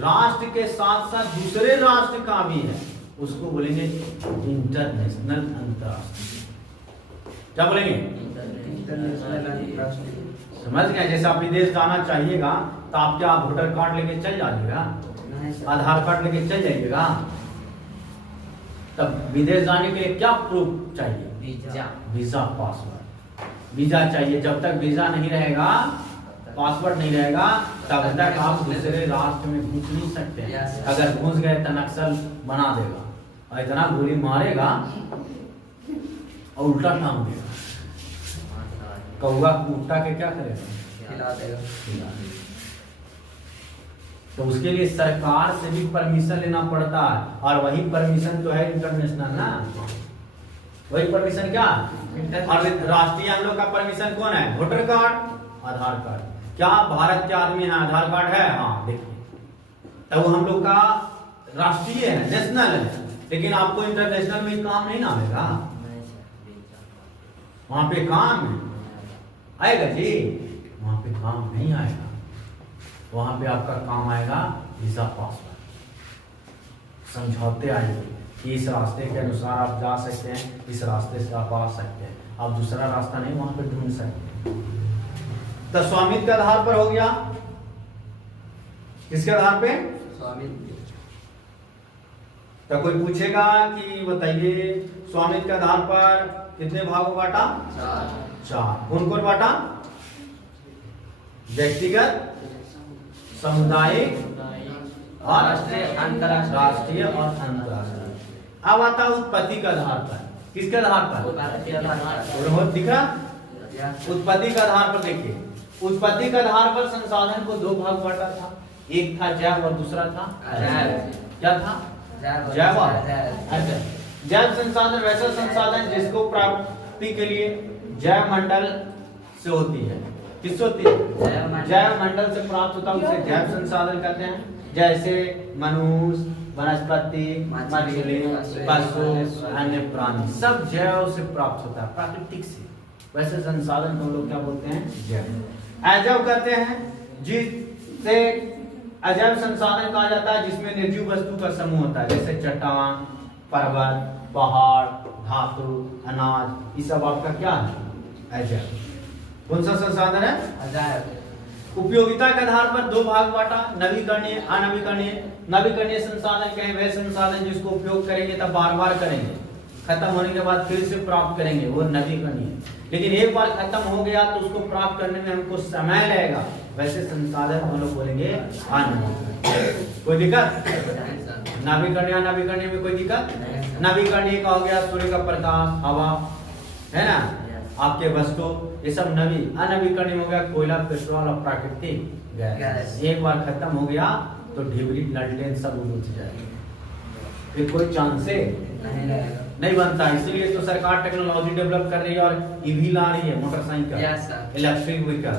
राष्ट्र के साथ साथ दूसरे राष्ट्र का भी है उसको बोलेंगे इंटरनेशनल, अंतरराष्ट्रीय। क्या बोलेंगे? इंटरनेशनल अंतरराष्ट्रीय। समझ गए? जैसे आप विदेश जाना चाहिएगा तो आप क्या वोटर कार्ड लेके चल जाइएगा, आधार कार्ड लेके चल जाइएगा। तब विदेश जाने के लिए क्या प्रूफ चाहिए? Visa, password. वीजा चाहिए। जब तक वीजा नहीं रहेगा, पासवर्ड नहीं रहेगा, तब तक आप दूसरे राष्ट्र में घुस नहीं सकते हैं। अगर घुस गए तो नक्सल बना देगा और इतना गोली मारेगा और उल्टा टांग देगा। कौवा कुत्ता के क्या करेगा? खिला देगा। तो उसके लिए सरकार से भी परमिशन लेना पड़ता है, और वही परमिशन तो है इंटरनेशनल ना। वही परमिशन क्या? और राष्ट्रीय हम लोग का परमिशन कौन है? वोटर कार्ड, आधार कार्ड। क्या भारत के आदमी है, आधार कार्ड है? हाँ, देखिए तो वो हम लोग का राष्ट्रीय है, नेशनल है। लेकिन आपको इंटरनेशनल में काम नहीं ना आएगा। वहां पे काम है, आएगा जी? वहां पे काम नहीं आएगा। वहां पे आपका काम आएगा वीजा पासवर्ड, समझौते आएंगे कि इस रास्ते के अनुसार आप जा सकते हैं, इस रास्ते से आप आ सकते हैं, आप दूसरा रास्ता नहीं वहां पे ढूंढ सकते हैं। तो स्वामित्व के आधार पर हो गया, किसके आधार पे? स्वामित्व। तो कोई पूछेगा कि बताइए स्वामित्व के आधार पर कितने भागों बांटा? 4। कौन कौन बांटा? व्यक्तिगत, सामुदायिक और राष्ट्रीय और अंतरराष्ट्रीय। अब आता है उत्पत्ति के आधार पर। किसके आधार पर? बहुत दिखा। उत्पत्ति के आधार पर देखिए, उत्पत्ति के आधार पर संसाधन को 2 भाग बांटा था, एक था जैव और दूसरा था क्या था? जैव। अच्छा, जैव संसाधन वैसा संसाधन जिसको प्राप्ति के लिए जैव मंडल से होती है। किससे होती है? जैव मंडल से प्राप्त होता है, उसे जैव संसाधन कहते हैं। जैसे मनुष्य, वनस्पति, मछली, पशु, अन्य प्राणी, सब जैव से प्राप्त होता है, प्राकृतिक से। वैसे संसाधन को हम लोग क्या बोलते हैं? जैव। अजैव कहते हैं जिससे अजैव संसाधन कहा जाता है जिसमें निर्जीव वस्तु का समूह होता है, जैसे चट्टान, पर्वत, पहाड़, धातु, अनाज, ये सब आपका क्या है? अजैव। कौन सा संसाधन है? अजैव। उपयोगिता के आधार पर 2 भाग बांटा, नवीकरणीय, अनवीकरणीय। नवीकरणीय संसाधन कहें वह संसाधन जिसको उपयोग करेंगे तब बार बार करेंगे, खत्म होने के बाद फिर से प्राप्त करेंगे, वो नवीकरणीय। लेकिन एक बार खत्म हो गया तो उसको प्राप्त करने में हमको समय लगेगा, वैसे संसाधन हम लोग बोलेंगे अनवीकरणीय। कोई दिक्कत? नवीकरणीय, अनवीकरणीय में कोई दिक्कत? नवीकरणीय का हो गया सूर्य का प्रकाश, हवा, है ना, आपके वस्तु, ये सब नवी। अनवीकरणीय हो गया कोयला, पेट्रोल और प्राकृतिक गैस। एक बार खत्म हो गया तो ढिबरी, ललटेन सब उठ जाएगा, फिर कोई चांस नहीं बनता। इसीलिए तो सरकार टेक्नोलॉजी डेवलप कर रही है और ईवी ला रही है, motorcycle, electric vehicle.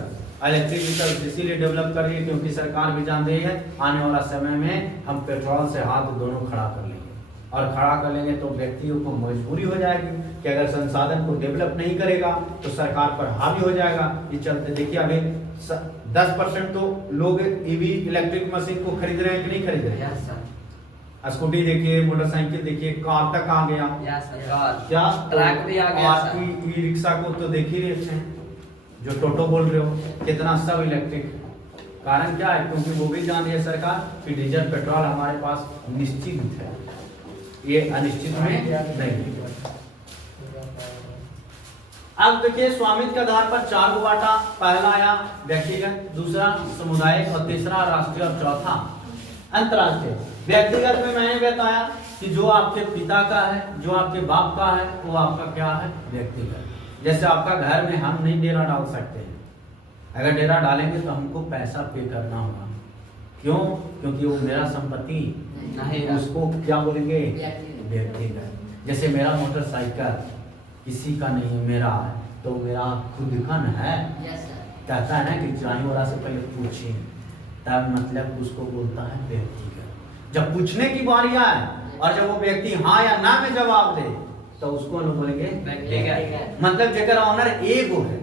Electric vehicle इसीलिए डेवलप कर रही है क्योंकि सरकार भी जान रही है आने वाला समय में हम पेट्रोल से हाथ दोनों खड़ा कर लेंगे, और खड़ा कर लेंगे तो व्यक्तियों को मजबूरी हो जाएगी कि अगर संसाधन को डेवलप नहीं करेगा तो सरकार पर हावी हो जाएगा। ये चलते देखिए अभी 10% तो लोग ईवी इलेक्ट्रिक मशीन को खरीद रहे हैं कि नहीं खरीद रहे हैं? स्कूटी देखिए, मोटरसाइकिल देखिए, कार तक आ गया, क्या ट्रक भी आ गया, ई रिक्शा को तो देख ही रहे हैं, जो टोटो बोल रहे हो, कितना सब इलेक्ट्रिक। कारण क्या है? क्योंकि वो भी जान रही है सरकार कि डीजल पेट्रोल हमारे पास निश्चित है, ये अनिश्चित में नहीं। अब देखिए स्वामित्व के आधार पर 4 को बांटा। पहला आया व्यक्तिगत, दूसरा सामुदायिक और तीसरा राष्ट्रीय और चौथा अंतरराष्ट्रीय। व्यक्तिगत में मैंने बताया कि जो आपके पिता का है, जो आपके बाप का है, वो आपका क्या है? व्यक्तिगत। जैसे आपका घर में हम नहीं डेरा डाल सकते हैं, अगर डेरा डालेंगे तो हमको पैसा पे करना होगा। क्यों? क्योंकि वो मेरा संपत्ति नहीं, उसको क्या बोलेंगे? व्यक्तिगत। जैसे मेरा मोटरसाइकिल किसी का नहीं, मेरा है, तो मेरा खुद का न है। कहता है ना कि जाने वाला से पहले पूछिए, तब मतलब उसको बोलता है व्यक्तिगत। जब पूछने की बारी आए और जब वो व्यक्ति हाँ या ना में जवाब दे तो उसको हम बोलेंगे व्यक्तिगत। मतलब जेकर ऑनर एगो है,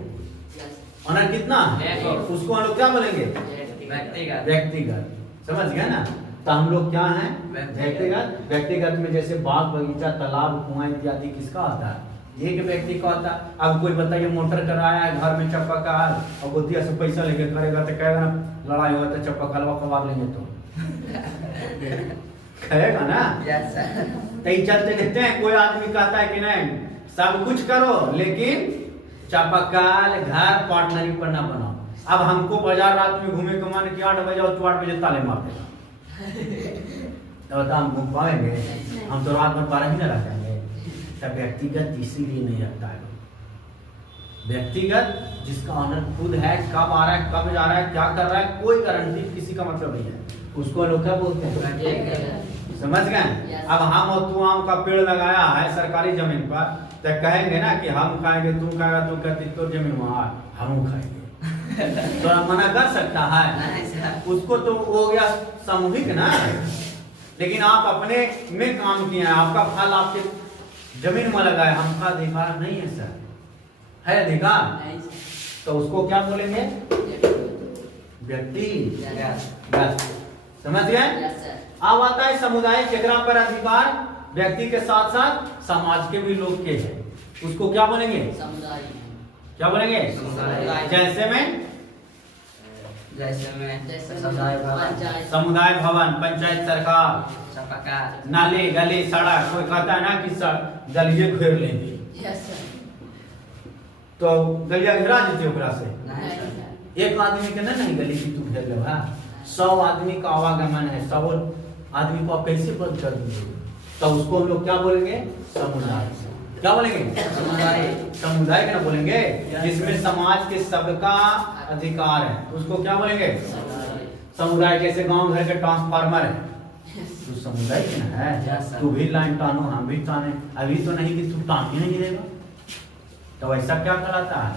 ऑनर कितना है, उसको हम लोग क्या बोलेंगे? व्यक्तिगत। व्यक्तिगत, समझ गए ना? तो हम लोग क्या हैं? व्यक्तिगत। व्यक्तिगत में जैसे बाग, बगीचा, तालाब, कुआं इत्यादि किसका होता है? एक व्यक्ति का होता है। अब कोई बताइए मोटर कराया है, घर में चापाकल और गोतिया से पैसा लेके करेगा तो कहेगा लड़ाई होगा तो चापाकलवा कबार लेंगे तो कहेगा ना? कई चलते रहते हैं, कोई आदमी कहता है कि नहीं सब कुछ करो लेकिन चापाकल घर पार्टनरी पर ना बनाओ। अब हमको बाजार रात में घूमे कमाने की 8 बजे और 8 बजे ताले मार देगा, तो बता हम घूम पाएंगे? हम तो रात में 12 ही ना रह जाएंगे। तब व्यक्तिगत इसीलिए नहीं रखता है। व्यक्तिगत जिसका ऑनर खुद है, कब आ रहा है, कब जा रहा है, क्या कर रहा है, कोई गारंटी किसी का मतलब नहीं है, उसको लोग क्या बोलते हैं? समझ गए? अब हम और तू आम का पेड़ लगाया है सरकारी जमीन पर, तो कहेंगे ना कि हम खाएंगे, तू खाएगा, तू कहती तो जमीन वहां हम खाएंगे तो मना कर सकता है? उसको तो हो गया सामूहिक ना। लेकिन आप अपने में काम किए हैं, आपका फल आपके जमीन में लगा है, हमका देखा नहीं है सर। है अधिकार, नहीं तो उसको क्या बोलेंगे? सर। व्यक्ति। यस बस समझ गए? Yes sir. अब आता है समुदाय, केकरा पर अधिकार व्यक्ति के साथ साथ समाज के भी लोग के हैं, उसको क्या बोलेंगे? समुदाय। क्या बोलेंगे? समुदाय। जैसे में जैसे समुदाय भवन। पंचायत। समुदाय भवन, पंचायत, सरकार, सपका नाले गली सड़क। कोई कहता है ना कि गलिए घेर लेंगे, यस सर। तो गलिया घेरा देते ओकरा से। नहीं सर। एक आदमी के नहीं गली की तू घेर लो, 100 आदमी का आवागमन है, 100 आदमी को आप कैसे बंद कर दोगे? तो उसको हम लोग क्या बोलेंगे? समुदाय। क्या बोलेंगे? समुदाय। समुदाय क्या बोलेंगे? जिसमें समाज के सबका अधिकार है, उसको क्या बोलेंगे? समुदाय। समुदाय। कैसे गांव घर के ट्रांसफार्मर है, यस। तू समुदाय के ना Yes, है, sir. तू भी लाइन टानो हम भी टाने, अभी तो नहीं कि तू टान ही नहीं देगा, तो ऐसा क्या कहलाता है?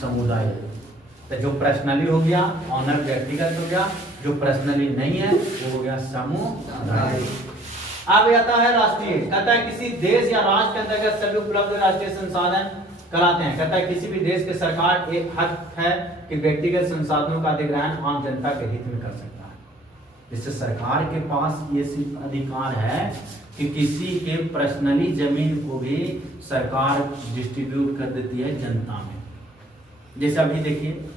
समुदाय। तो जो पर्सनली हो गया ऑनर व्यक्तिगत हो गया, जो पर्सनली नहीं है वो हो गया समुदाय। अब आता है राष्ट्रीय, कहता है किसी देश या राष्ट्र के अंतर्गत सभी उपलब्ध राष्ट्रीय संसाधन कराते हैं। कहता है किसी भी देश के सरकार एक हक है कि व्यक्तिगत संसाधनों का अधिग्रहण आम जनता के हित में कर सकता है। जिससे सरकार के पास ये सिर्फ अधिकार है कि किसी के पर्सनली जमीन को भी सरकार डिस्ट्रीब्यूट कर देती है जनता में। जैसे अभी देखिए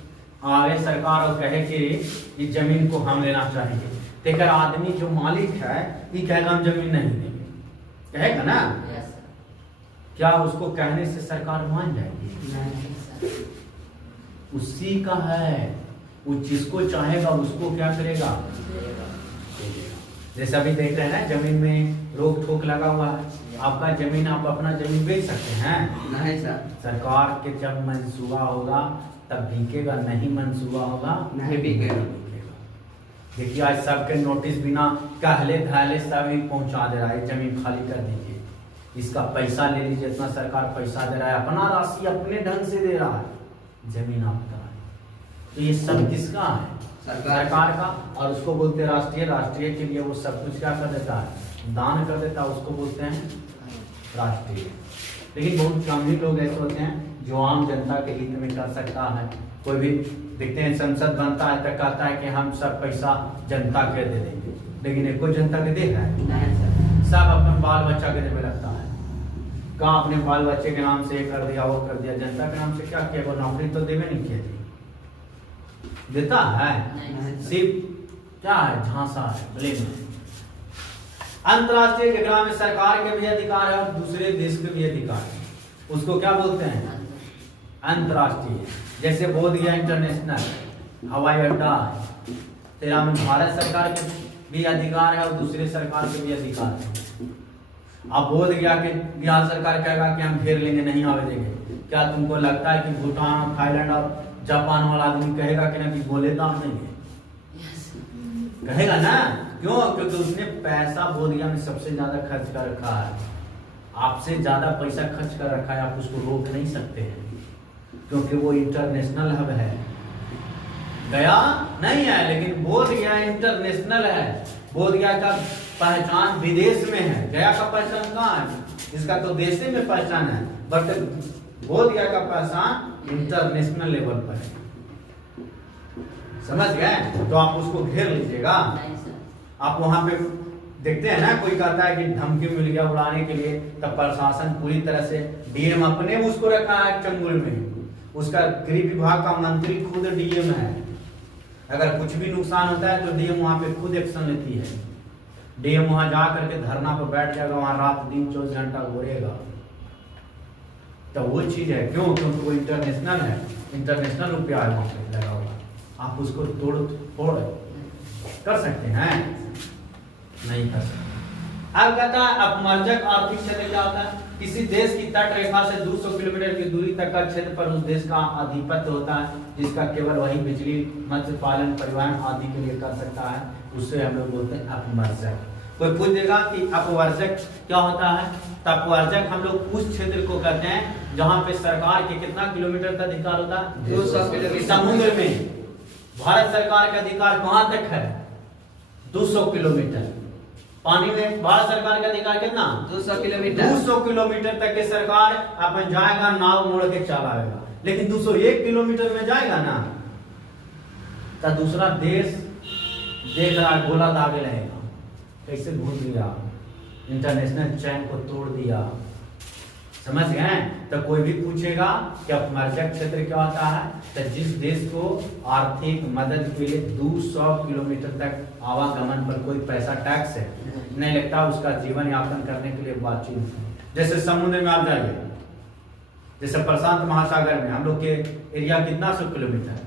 आगे सरकार और कहे कि इस जमीन को हम लेना चाहेंगे, तेकर आदमी जो मालिक है ये कहेगा हम जमीन नहीं देंगे, कहेगा ना? Yes sir. क्या उसको कहने से सरकार मान जाएगी? नहीं सर। उसी का है, वो जिसको चाहेगा उसको क्या करेगा? जैसे अभी देख रहे हैं ना जमीन में रोक ठोक लगा हुआ है, आपका जमीन आप अपना जमीन बेच सकते हैं? नहीं सर। सरकार के जब मंसूबा होगा तब बिकेगा, नहीं मंसूबा होगा नहीं बिकेगा। देखिए आज सबके नोटिस बिना कहले धैले सब ही पहुंचा दे रहा है, जमीन खाली कर दीजिए, इसका पैसा ले लीजिए, इतना सरकार पैसा दे रहा है, अपना राशि अपने ढंग से दे रहा है, जमीन आपका है। तो ये सब किसका है? सरकार का। और उसको बोलते हैं राष्ट्रीय। राष्ट्रीय के लिए वो सब कुछ क्या कर देता है? दान कर देता है, उसको बोलते हैं राष्ट्रीय। लेकिन बहुत कम ही लोग ऐसे होते हैं जो आम जनता के हित में कर सकता है। कोई भी देखते हैं संसद बनता है तो कहता है कि हम सब पैसा जनता के दे देंगे, लेकिन एक कोई जनता के दे है? नहीं सर। सब अपने बाल बच्चा के देने लगता है। कहाँ अपने बाल बच्चे के नाम से ये कर दिया वो कर दिया, जनता के नाम से क्या किया? वो नौकरी तो देवे नहीं किया थी, देता है? नहीं सिर्फ क्या है? झांसा है, ब्लेम है। अंतरराष्ट्रीय जगह में सरकार के भी अधिकार है और दूसरे देश के भी अधिकार है, उसको क्या बोलते हैं? अंतरराष्ट्रीय। जैसे बोध गया इंटरनेशनल हवाई अड्डा है, तेरा में भारत सरकार के भी अधिकार है और दूसरे सरकार के भी अधिकार है। अब बोध गया कि बिहार सरकार कहेगा कि हम घेर लेंगे, नहीं आवे देंगे, क्या तुमको लगता है कि भूटान थाईलैंड और जापान वाला आदमी कहेगा कि ना कि बोले दाम देंगे? यस। कहेगा ना, क्यों? क्योंकि उसने पैसा बोध गया में सबसे ज्यादा खर्च कर रखा है, आपसे ज्यादा पैसा खर्च कर रखा है, आप उसको रोक नहीं सकते हैं क्योंकि वो इंटरनेशनल हब है। गया नहीं है लेकिन बोध गया इंटरनेशनल है, बोध गया का पहचान विदेश में है, गया का पहचान कहाँ है? इसका तो देश में पहचान है, बट बोध गया का पहचान इंटरनेशनल लेवल पर है। समझ गए? तो आप उसको घेर लीजिएगा। नहीं सर। आप वहां पे देखते हैं ना, कोई कहता है कि धमकी मिल गया उड़ाने के लिए, तब प्रशासन पूरी तरह से, डीएम अपने उसको रखा है चंगुल में, उसका गृह विभाग का मंत्री खुद डीएम है, अगर कुछ भी नुकसान होता है तो डीएम वहां पे खुद एक्शन लेती है। डीएम वहां जा करके धरना पर बैठ जाएगा, वहां रात दिन 24 घंटा घूरेगा। तो वो चीज है, क्यों? क्योंकि वो इंटरनेशनल है, इंटरनेशनल रुपया है वहां पे लगा हुआ, आप उसको तोड़ फोड़ कर सकते हैं? नहीं कर सकते। अब कहता है अपमर्जक आर्थिक क्षेत्र क्या होता है? किसी देश की तट रेखा से 200 किलोमीटर की दूरी तक का क्षेत्र पर उस देश का आधिपत्य होता है, जिसका केवल वही बिजली, मत्स्य पालन, परिवहन आदि के लिए कर सकता है, उससे हम लोग बोलते हैं अपमर्जक। कोई पूछ देगा कि अपवर्जक क्या होता है? तो अपवर्जक हम लोग उस क्षेत्र को कहते हैं जहां पे सरकार के कितना किलोमीटर का अधिकार होता है? 200 किलोमीटर। समुद्र में भारत सरकार का अधिकार कहां तक है? 200 किलोमीटर। पानी में भारत सरकार का अधिकार कितना? 200 किलोमीटर। 200 किलोमीटर तक के सरकार अपन जाएगा, नाव मोड़ के चलाएगा। लेकिन 201 किलोमीटर में जाएगा ना, तो दूसरा देश देख रहा है, गोला दागे रहेगा, कैसे घुस गया, इंटरनेशनल चैन को तोड़ दिया। समझ गए? तो कोई भी पूछेगा कि अपमर्जक क्षेत्र क्या होता है, तो जिस देश को आर्थिक मदद के लिए 200 किलोमीटर तक आवागमन पर कोई पैसा टैक्स है नहीं लगता, उसका जीवन यापन करने के लिए बातचीत है। जैसे समुद्र में आप जाइए, जैसे प्रशांत महासागर में हम लोग के एरिया कितना 100 किलोमीटर है?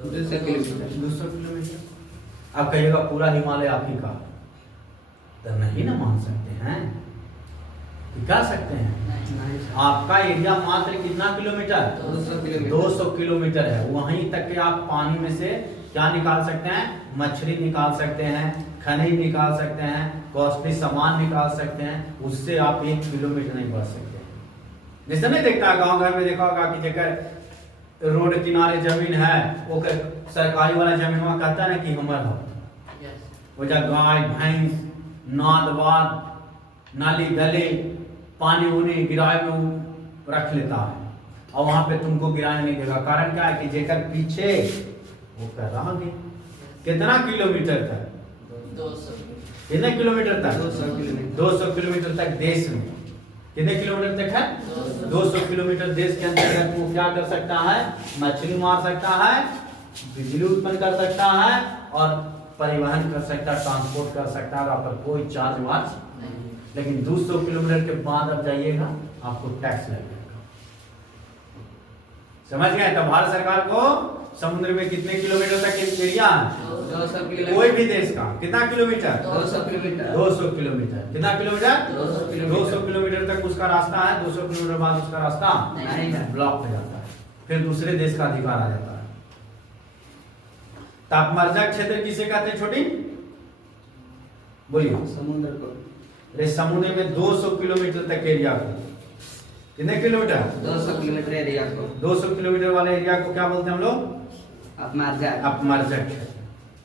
200 किलोमीटर। 200 किलोमीटर। आप कहिएगा पूरा हिमालय आप ही का, तो नहीं ना मान सकते हैं, कह सकते हैं। आपका एरिया मात्र कितना किलोमीटर? 200 किलोमीटर। 200 किलोमीटर है। वहीं तक के आप पानी में से क्या निकाल सकते हैं? मछली निकाल सकते हैं, खनिज निकाल सकते हैं, कॉस्टली सामान निकाल सकते हैं। उससे आप 1 किलोमीटर नहीं बढ़ सकते। जैसे नहीं देखता है गांव घर में, देखा होगा कि जेकर रोड किनारे जमीन है, वो सरकारी वाला जमीन वहां कहता है ना कि हमर हो, वो जा गाय भैंस नाद वाद नाली गली पानी उनी गिराए में वो रख लेता है, और वहां पे तुमको गिराने नहीं देगा। कारण क्या है कि जेकर पीछे वो कर रहा है कितना किलोमीटर तक? 200 कितने किलोमीटर तक? 200 किलोमीटर। 200 किलोमीटर तक देश में कितने किलोमीटर तक है? 200 किलोमीटर देश के अंतर्गत वो क्या कर सकता है? मछली मार सकता है, बिजली उत्पन्न कर सकता है, और परिवहन कर सकता है, ट्रांसपोर्ट कर सकता है, और पर कोई चार्ज वार्ज। लेकिन 200 किलोमीटर के बाद अब जाइएगा आपको टैक्स लगेगा। समझ गए? तो भारत सरकार को समुद्र में कितने किलोमीटर तक एरिया है? 200 किलोमीटर। कोई भी देश का कितना किलोमीटर? 200 किलोमीटर। 200 किलोमीटर। कितना किलोमीटर? 200 किलोमीटर। 200 किलोमीटर तक उसका रास्ता है। 200 किलोमीटर बाद उसका रास्ता नहीं है। ब्लॉक हो जाता है, फिर दूसरे देश का अधिकार आ जाता है। तापमर्जक क्षेत्र किसे कहते हैं? छोटी बोलिए। समुद्र को। अरे समुद्र में 200 किलोमीटर तक एरिया को, कितने किलोमीटर? 200 किलोमीटर एरिया को 200 किलोमीटर वाले एरिया को क्या बोलते हैं हम लोग? अपमर्जक। अपमर्जक क्षेत्र।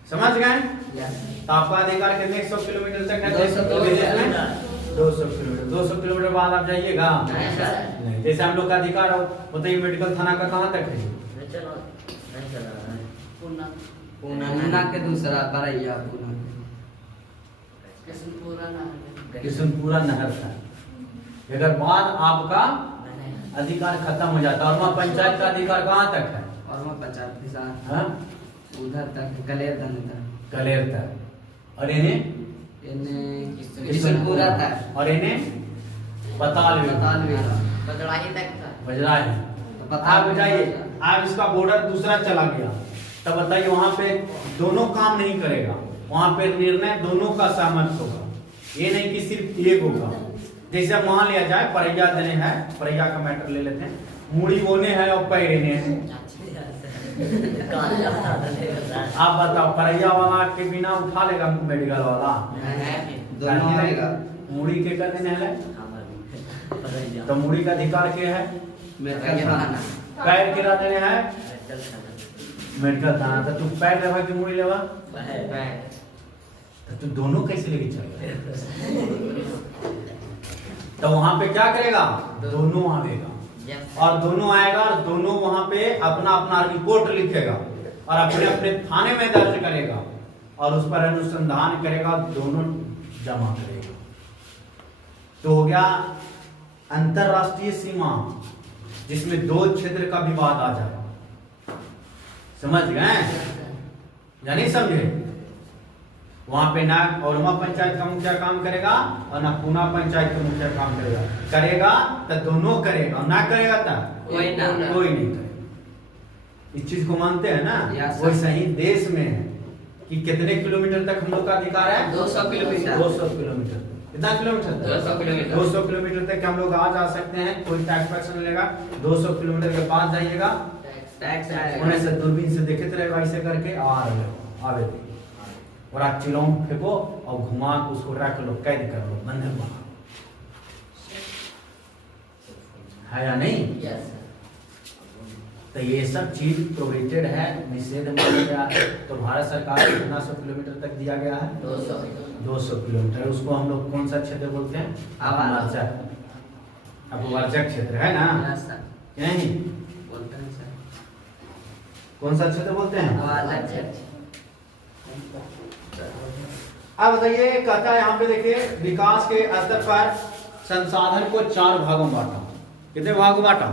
समझ गए? यस। तो आपका अधिकार कितने 100 किलोमीटर तक है? 200 किलोमीटर। 200 किलोमीटर। 200 किलोमीटर बाद आप जाइएगा नहीं सर। नहीं। जैसे हम लोग का अधिकार हो, बताइए मेडिकल थाना का कहाँ तक है? पूना के दूसरा बरैया पूना। किशनपुरा नहर था। अगर बाद आपका अधिकार खत्म हो जाता है, और वहाँ पंचायत का अधिकार कहाँ तक है? और वहाँ 50 हाँ? उधर तक गलेर तक। कलेर तक। और इन्हें किशनपुरा तक। और इन्हें बतालवी बदलाही तक था। बजरा है। तो आप बताइए, आप इसका बॉर्डर दूसरा चला गया, तब बताइए वहां पे दोनों काम नहीं करेगा। वहां पे निर्णय दोनों का सहमत होगा, ये नहीं कि सिर्फ एक होगा। जैसे मान लिया जाए परैया देने है, परैया का मैटर ले लेते हैं, मुड़ी बोने है और पैरेने है। आप बताओ परैया वाला के बिना उठा लेगा मेडिकल वाला? दोनों आएगा। मुड़ी के कर देने है, तो मुड़ी का अधिकार क्या है? मेडिकल थाना। पैर गिरा देने हैं मेडिकल थाना। तो तू पैर लेवा कि मुड़ी लेवा? तो तू दोनों कैसे लेके चलेगा? तो वहां पे क्या करेगा? दोनों आएगा, और दोनों आएगा, और दोनों वहां पे अपना अपना रिपोर्ट लिखेगा, और अपने अपने थाने में दर्ज करेगा, और उस पर अनुसंधान करेगा, दोनों जमा करेगा। तो हो गया अंतरराष्ट्रीय सीमा, जिसमें दो क्षेत्र का विवाद आ जाए। समझ गए या नहीं समझे? वहां पे ना औरमा पंचायत का मुखिया काम करेगा, और ना पूना पंचायत का मुखिया काम करेगा तो दोनों करेगा, और ना करेगा तो कोई नहीं करेगा। इस चीज को मानते हैं ना? वैसे ही देश में है कि कितने किलोमीटर तक हम लोग का अधिकार है? 200 किलोमीटर। 200 किलोमीटर। कितना किलोमीटर? 200 किलोमीटर। 200 किलोमीटर तक हम लोग आ जा सकते हैं, कोई टैक्स वैक्स नहीं लेगा। 200 किलोमीटर के बाद जाइएगा, टैक्स आएगा। होने से दूरबीन से देखते रहेगा, ऐसे करके आ रहे हो आवे, और आप चिलौन फेंको और घुमा उसको रख लो, कैद कर लो, बंधक बना है या नहीं? तो ये सब चीज प्रोहिबिटेड है, निषेध माना गया है। तो भारत सरकार को कितना 100 किलोमीटर तक दिया गया है? 200 200 किलोमीटर। उसको हम लोग कौन सा क्षेत्र बोलते हैं? अपवर्जक, अपवर्जक क्षेत्र है ना, यस सर, यही बोलते हैं सर। कौन सा क्षेत्र बोलते हैं? अपवर्जक अब बताइए, कहता है यहाँ पे देखिए, विकास के स्तर पर संसाधन को 4 भागों में बांटा। कितने भागों में बांटा?